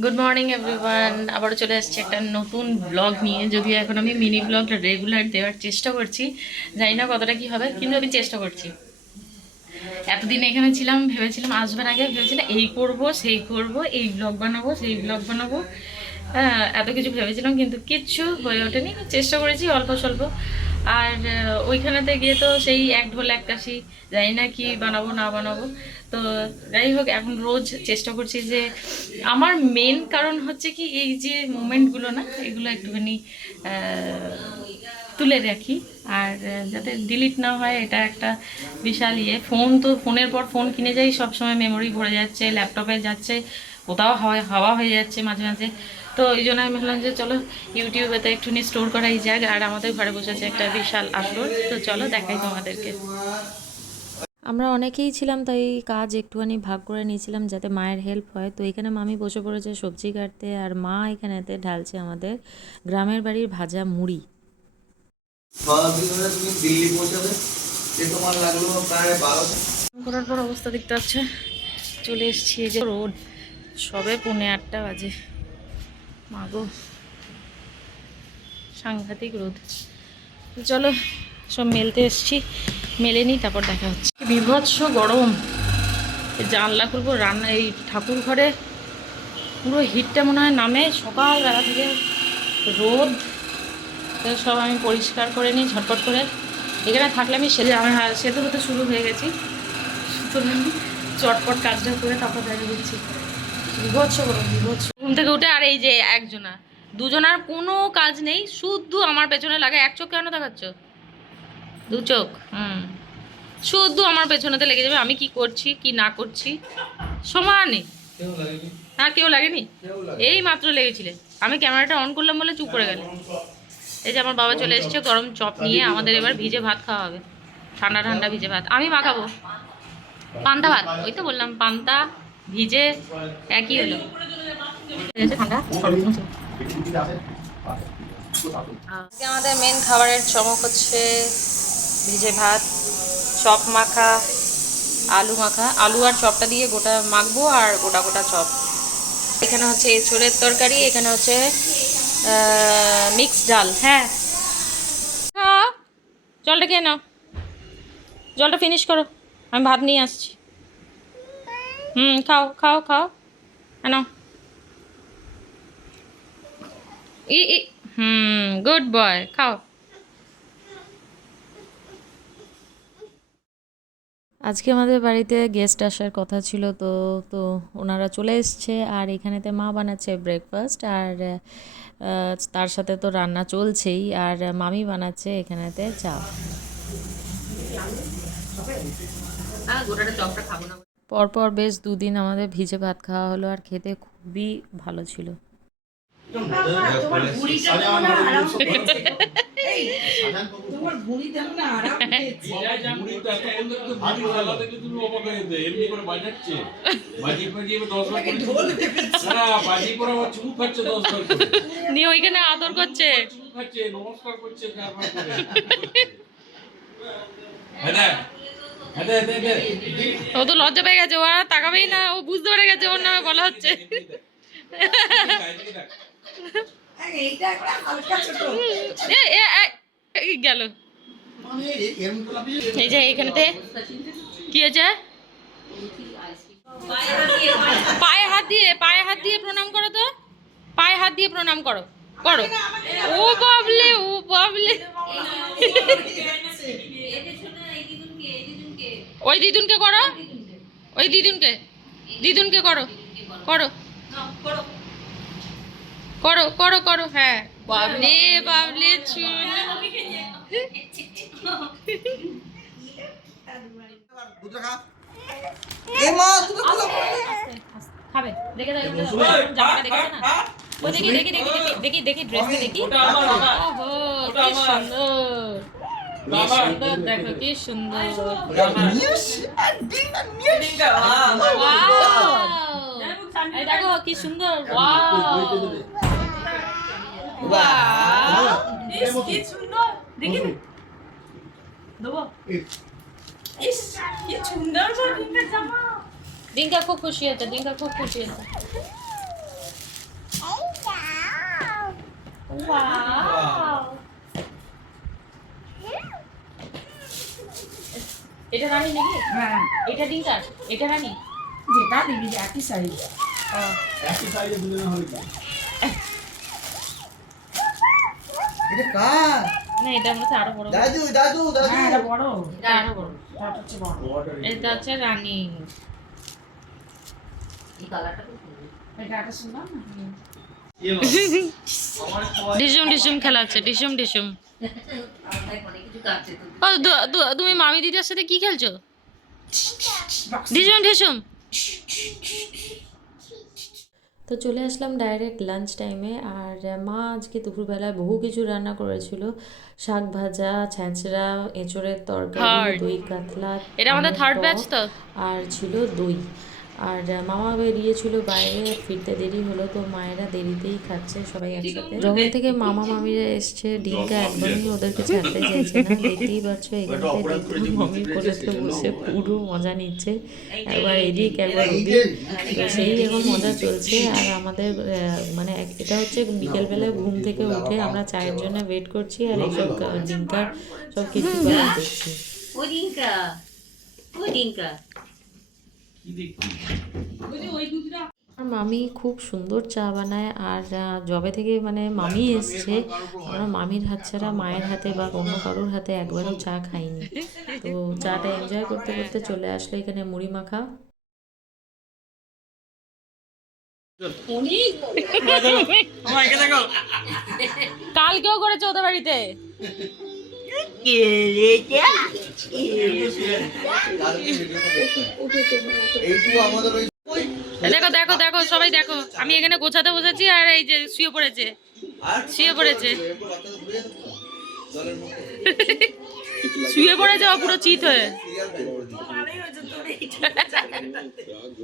Good morning everyone, আবারও চলে আসছি একটা নতুন ব্লগ নিয়ে। যদিও এখন আমি মিনি ব্লগটা রেগুলার দেওয়ার চেষ্টা করছি, জানি না কতটা কি হবে, কিন্তু আমি চেষ্টা করছি। এতদিন এখানে ছিলাম, ভেবেছিলাম আসবার আগে ভেবেছিলাম এই করব সেই করব, এই ব্লগ বানাবো সেই ব্লগ বানাবো, হ্যাঁ এত কিছু ভেবেছিলাম কিন্তু কিচ্ছু হয়ে ওঠেনি। চেষ্টা করেছি অল্প স্বল্প। আর ওইখানেতে গিয়ে তো সেই এক ঢোল এক কাশি, জানি না কি বানাবো না বানাবো। তো যাই হোক, এখন রোজ চেষ্টা করছি যে আমার মেন কারণ হচ্ছে কি এই যে মোমেন্টগুলো না, এগুলো একটুখানি তুলে রাখি। আর যাতে ডিলিট না হয়, এটা একটা বিশাল ইয়ে। ফোন তো ফোনের পর ফোন কিনে যাই, সবসময় মেমোরি ভরে যাচ্ছে, ল্যাপটপে যাচ্ছে, কোথাও হাওয়া হয়ে যাচ্ছে মাঝে মাঝে। তো এই জন্য আমি ভাবলাম যে চলো ইউটিউবেতে একটুখানি স্টোর করাই যাক। আর আমাদের ঘরে বসেছে একটা বিশাল আসর, তো চলো দেখাই তোমাদেরকে। আমরা অনেকেই ছিলাম, তাই কাজ একটুখানি ভাগ করে নিয়েছিলাম যাতে মায়ের হেল্প হয়। তো এখানে মামি বসে পড়েছে সবজি কাটতে, আর মা এখানেতে ঢালছে আমাদের গ্রামের বাড়ির ভাজা মুড়ি। তুমি দিল্লি পৌঁছাবে, যে তোমার লাগলো প্রায় 12। করার পর অবস্থা দেখতে পাচ্ছে, চলে এসেছি। এই যে রোড, সবে 8:45 বাজে, মাগো সাংঘাতিক রোদ। তো চলো সব মেলতে এসছি, মেলে নিই, তারপর দেখা হচ্ছে। বিভৎস গরম, জানলা খুলবো, রান্না এই ঠাকুর ঘরে পুরো হিটটা মনে হয় নামে সকালবেলা থেকে। রোদ, তো সব আমি পরিষ্কার করে নিই ঝটপট করে। এখানে থাকলে আমি সেতু হতে শুরু হয়ে গেছি, সুতরাং চটপট কাজটা করে তারপর দেখা দিচ্ছি। বিভৎস গরম, বিভৎস। ঘুম থেকে উঠে আর এই যে একজনা দুজনার কোনো কাজ নেই, শুধু আমার পেছনে লাগে। এক চোখ কেন দেখাচ্ছ? দু চোখ, শুধু আমার পেছনেতে লেগে যাবে, আমি কি করছি কি না করছি সমানে। আর কেউ লাগেনি, এই মাত্র লেগেছিলে। আমি ক্যামেরাটা অন করলাম বলে চুপ করে গেলে। এই যে আমার বাবা চলে এসছে গরম চপ নিয়ে, আমাদের এবার ভিজে ভাত খাওয়া হবে, ঠান্ডা ঠান্ডা ভিজে ভাত। আমি মাখাবো পান্তা ভাত, ওই তো বললাম পান্তা ভিজে একই হলো। ঠান্ডা আজকে আমাদের মেন খাবারের চমক হচ্ছে ভিজে ভাত, চপ মাখা, আলু মাখা। আলু আর চপটা দিয়ে গোটা মাখবো, আর গোটা গোটা চপ। এখানে হচ্ছে এঁচোড়ের তরকারি, এখানে হচ্ছে মিক্স ডাল। হ্যাঁ খাও, জলটা খেয়ে নাও, জলটা ফিনিশ করো, আমি ভাত নিয়ে আসছি। খাও খাও খাও, নাও। ই ই গুড বয়, খাও। আজকে আমাদের বাড়িতে গেস্ট আসার কথা ছিল, তো তো ওনারা চলে এসছে। আর এখানেতে মা বানাচ্ছে ব্রেকফাস্ট, আর তার সাথে তো রান্না চলছেই। আর মামি বানাচ্ছে এখানেতে চা। পরপর বেশ দুদিন আমাদের ভিজে ভাত খাওয়া হলো, আর খেতে খুবই ভালো ছিল। নিয়ে ওইখানে আদর করছে, নমস্কার করছে। ও তো লজ্জা পেয়ে গেছে, ও আর তাকাবেই না, ও বুঝতে পেরে গেছে ওর নামে বলা হচ্ছে। গেল। এই যে এইখানেতে কি হয়েছে, পায়ে হাত দিয়ে প্রণাম করো তো, পায়ে হাত দিয়ে প্রণাম করো, করো। ও বাবলে, ও বাবলে। ওই দিদুনকে করো, ওই দিদুনকে, দিদুনকে করো, করো করো করো করো। হ্যাঁ বাবলে বাবলে চুল। খাবে দেখে জামাটা দেখেছে না, ও দেখি দেখি দেখি দেখি দেখি ড্রেসটা দেখি। ওহো কি সুন্দর, কি সুন্দর, দেখো কি সুন্দর। এই দেখো কি সুন্দর, কি সুন্দর, দেখি দেবো। কি সুন্দর ডিঙ্কা খুব খুশি হয়েছে, ডিঙ্কা খুব খুশি হয়েছে। এটা রানী নাকি? হ্যাঁ, এটা ডিঙ্কার, এটা রানী। যেটা দিবি একই সাইজ। একই সাইজে দুজনে হবে কি? এটা কার? না এটা মনে আরো বড়। দাদু দাদু দাদু হ্যাঁ, এটা বড়। এটা আরো বড়। এটা হচ্ছে বড়। এটা হচ্ছে রানী। এটা একটা সুন্দর না? ডিসুম ডিসুম খেলা হচ্ছে, ডিসুম ডিসুম। ও, তুমি মামি দিদার সাথে কি খেলছো? ডিসুম ডিসুম। তো চলে আসলাম ডাইরেক্ট লাঞ্চ টাইমে। আর মা আজকে দুপুরবেলায় বহু কিছু রান্না করেছিল, শাক ভাজা, ছ্যাঁচড়া, এঁচড়ের তরকারি, দই কাতলা, এটা আমাদের আমের থার্ড টক, ব্যাচ তো। আর ছিল দই। আর মামা বেরিয়েছিল বাইরে, ফিরতে দেরি হলো, তো মায়েরা দেরিতেই খাচ্ছে সবাই একসাথে। যখন থেকে মামা মামিরা এসছে, ডিঙ্কা একদমই ওদেরকে ছাড়তে চাইছে না। দেখতেই পাচ্ছ এখানটায় দেখুন মামির কোলেতে বসে পুরো মজা নিচ্ছে, একবার এদিক একবার ওদিক। তো সেই এখন মজা চলছে। আর আমাদের মানে এটা হচ্ছে বিকেলবেলায় ঘুম থেকে উঠে আমরা চায়ের জন্য ওয়েট করছি, আর এইসব ডিঙ্কার সব কিছু করছি। আর মামি খুব সুন্দর চা বানায়। আর যবে থেকে মানে মামি এসছে, আমরা মামির হাত ছাড়া মায়ের হাতে বা অন্য কারোর হাতে একবারও চা খাইনি। তো চাটা এনজয় করতে করতে চলে আসলো এখানে মুড়ি মাখা। কালকেও করেছে ওদের বাড়িতে। এইটুকু আমাদের ওই দেখো দেখো দেখো সবাই দেখো, আমি এখানে গোছাতে বসেছি আর এই যে শুয়ে পড়েছে, শুয়ে পড়েছে, শুয়ে পড়েছে ও পুরো চিত হয়ে।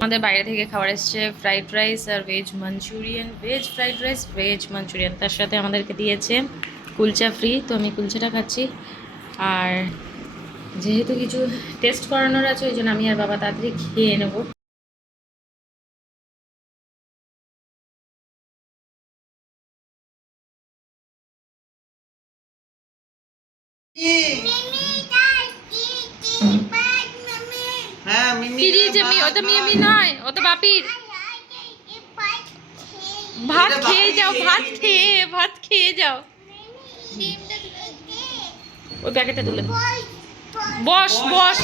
আমাদের বাইরে থেকে খাবার এসছে, ফ্রাইড রাইস আর veg Manchurian, veg fried rice, veg Manchurian, তার সাথে আমাদেরকে দিয়েছে কুলচা ফ্রি। তো আমি কুলচাটা খাচ্ছি। আর যেহেতু কিছু টেস্ট করানোর আছে, ওই জন্য আমি আর বাবা তাড়াতাড়ি খেয়ে নেবো। হ্যাঁ মিমি কি দিয়েছে? ওটা মিমি নয়, ওটা বাপির। ভাত খেয়ে যাও, ভাত খেয়ে যাও। ওই প্যাকেটটা তুলে দাও। বস বস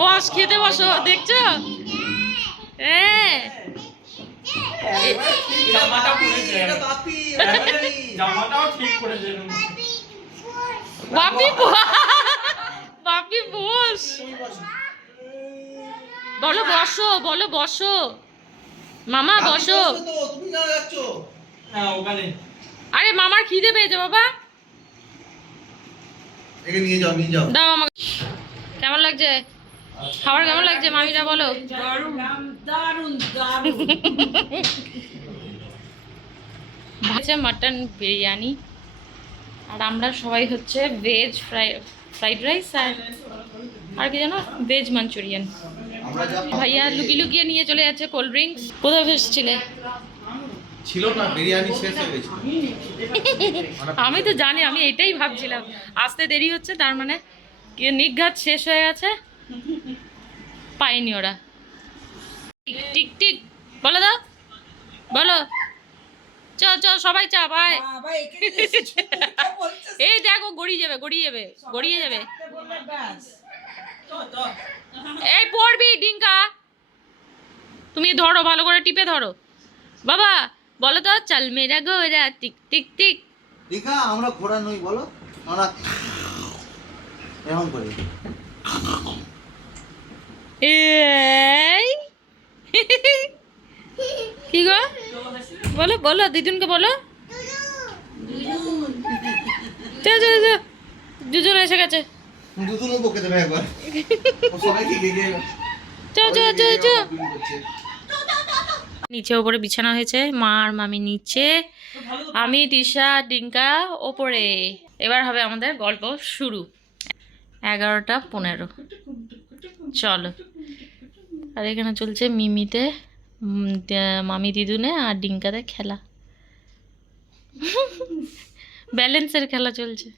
বস, খেতে বসো, দেখছো? হ্যাঁ জামাটা পরেছে এটা বাপি জামাটাও ঠিক করেছে বাপি বাপি বস, বলো বসো, বলো বসো, মামা বসো। তো তুমি না যাচ্ছ না ওখানে আরে মামার খিদে পেয়েছে বাবা, একে নিয়ে যাও দাও আমাকে। কেমন লাগছে খাবার, কেমন লাগছে মামিরা বলো? দারুণ দারুণ। ভাজা মাটন বিরিয়ানি, আর আমরা সবাই হচ্ছে ভেজ ফ্রাইড রাইস আর কি জানো, ভেজ মাঞ্চুরিয়ান। আমরা যা ভাইয়া লুকিয়ে লুকিয়ে নিয়ে চলে যাচ্ছে কোল্ড ড্রিঙ্কস। কোথায় এসেছিলে? ছিল না, বিরিয়ানি শেষ হয়ে গেছে। আমি তো জানি, আমি এটাই ভাবছিলাম, আসতে দেরি হচ্ছে তার মানে কি নিঘাত শেষ হয়ে গেছে, পাইনি ওরা। টিক টিক টিক বলো দাও, বলো চ চ সবাই চা ভাই। বাবা এখানে এসেছে, কে বলছিস? এই দেখো গড়িয়ে যাবে, গড়িয়ে যাবে, গড়িয়ে যাবে। বললে ব্যাস। এই পড়বি ডিঙ্কা, তুমি ধরো ভালো করে টিপে ধরো। বাবা বলো তো, চল মেরা গোরা টিক টিক টিক। দেখা আমরা ঘোড়া নই বলো, আমরা এরকম করি। এই কি গো, বলো বলো দিদুনকে বলো। দুজন এসে গেছে, দুজনও বকে দেবে একবার। ও সবাইকে গিয়ে নিচে ওপরে বিছানা হয়েছে, মা আর মামি নিচে, আমি তিশা ডিঙ্কা ওপরে। এবার হবে আমাদের গল্প শুরু। 11:15 চলো। আর এখানে চলছে মিমিতে মামি দিদুনে আর ডিঙ্কাতে খেলা। ব্যালেন্সের খেলা চলছে।